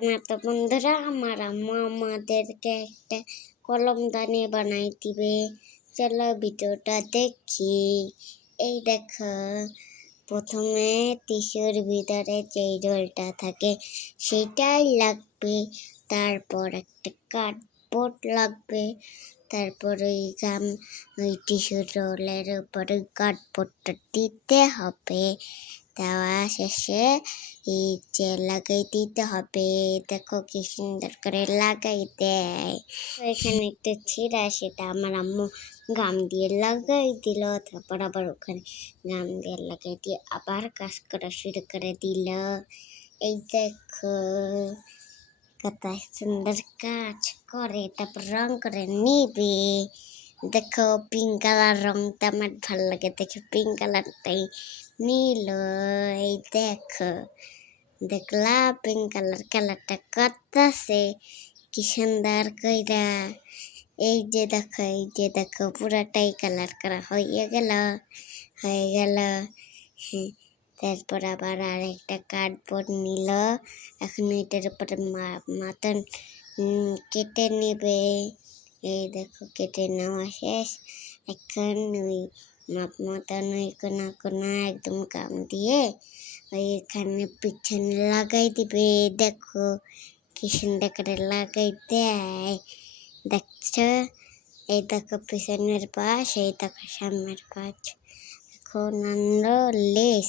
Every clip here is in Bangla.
না তো বন্ধুরা, আমার আম্মা আমাদেরকে একটা কলমদানি বানাই দিবে। চলো ভিডিওটা দেখি। এই দেখো, প্রথমে টিস্যুর ভিতরে যেই রোলটা থাকে সেটাই লাগবে। তারপর একটা কার্ডবোর্ড লাগবে। তারপর ওই গাম, ওই টিস্যুর রোলের উপরে কার্ডবোর্ডটা দিতে হবে। দেওয়া শেষে এই যে লাগাই দিতে হবে, দেখো কি সুন্দর করে লাগাই দেয়। এখানে একটা ছিঁড়া, সেটা আমার আম্মু গাম দিয়ে লাগাই দিল, তারপর আবার ওখানে গাম দিয়ে লাগাই দিয়ে আবার কাজ করা শুরু করে দিল। এই দেখো কত সুন্দর কাজ করে, তারপর রং করে নিবে। দেখো পিঙ্ক কালার রংটা আমার ভালো লাগে। দেখে পিঙ্ক কালারটাই নীল এই দেখো। দেখলা পিঙ্ক কালার কালারটা করতেছে। কি সুন্দর কইরা। এই যে দেখো এই যে দেখো পুরাটাই কালার করা হয়ে গেল হয়ে গেল। হ্যাঁ, তারপর আবার আর একটা কার্ডবোর্ড নিল। এখন এটার উপরে মা- মাটন উম, কেটে নেবে। এই দেখো কেটে নেওয়া শেষ। এখন ওই মাপ মতন ওই কোনা কোনা একদম কাম দিয়ে ওইখানে পিছনে লাগাই দিবে। দেখো কি সুন্দর করে লাগাই দেয়। দেখছ? এই দেখো পিছনের পাশ এই দেখো সামনের পাশ। দেখো নান্দ লেস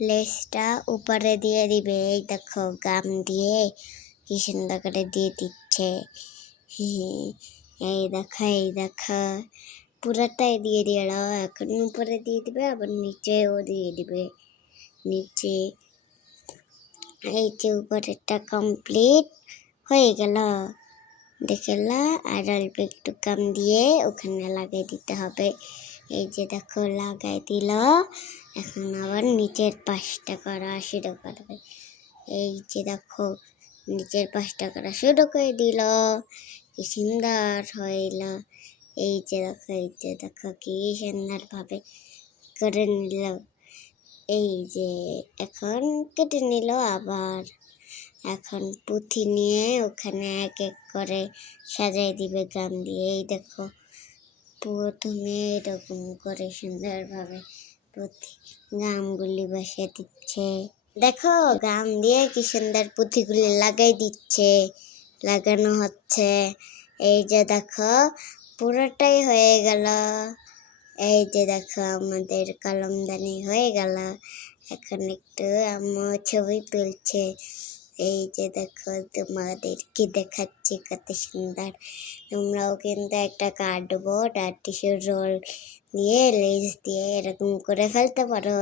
লেসটা উপরে দিয়ে দিবে। এই দেখো গাম দিয়ে কি সুন্দর করে দিয়ে দিচ্ছে। হ্যাঁ, এই দেখো এই দেখো পুরাটাই দিয়ে দিল এখন উপরে দিয়ে দিবে আবার নিচেও দিয়ে দিবে নিচে এই যে উপরেরটা কমপ্লিট হয়ে গেল দেখলা আর অল্প একটু কাম দিয়ে ওখানে লাগাই দিতে হবে এই যে দেখো লাগাই দিল এখন আবার নিচের পাশটা করা শুরু করবে এই যে দেখো নিচের পাশটা করা শুরু করে দিল। কি সুন্দর হইল। এই যে দেখো, এই যে দেখো, কি সুন্দরভাবে করে নিল। এই যে এখন কেটে নিল আবার। এখন পুঁথি নিয়ে ওখানে এক এক করে সাজাই দিবে গাম দিয়ে। এই দেখো, প্রথমে এরকম করে সুন্দরভাবে পুঁথি গামগুলি বসে দিচ্ছে। দেখো, গাম দিয়ে কি সুন্দর পুঁথিগুলি লাগাই দিচ্ছে, লাগানো হচ্ছে। এই যে দেখো, পুরোটাই হয়ে গেল। এই যে দেখো, আমাদের কলমদানি হয়ে গেল। এখন একটু আম্মু ছবি তুলছে। এই যে দেখো তোমাদের তোমাদেরকে দেখাচ্ছি কত সুন্দর। তোমরাও কিন্তু একটা কার্ডবোর্ড আর টিস্যু রোল দিয়ে লেস দিয়ে এরকম করে ফেলতে পারো।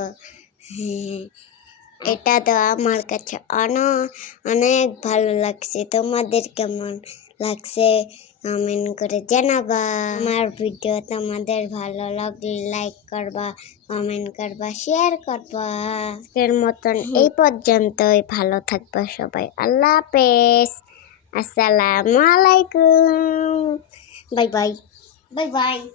হ্যাঁ এটা তো আমার কাছে অন- অনেক ভালো লাগছে। তোমাদের কেমন লাগছে কমেন্ট করে জানাবা। আমার ভিডিও তোমাদের ভালো লাগলে লাইক করবা কমেন্ট করবা শেয়ার করবা। আজকের মতন এই পর্যন্তই। ভালো থাকবা সবাই। আল্লাহ হাফেজ। আসসালামু আলাইকুম। Bye bye. Bye bye.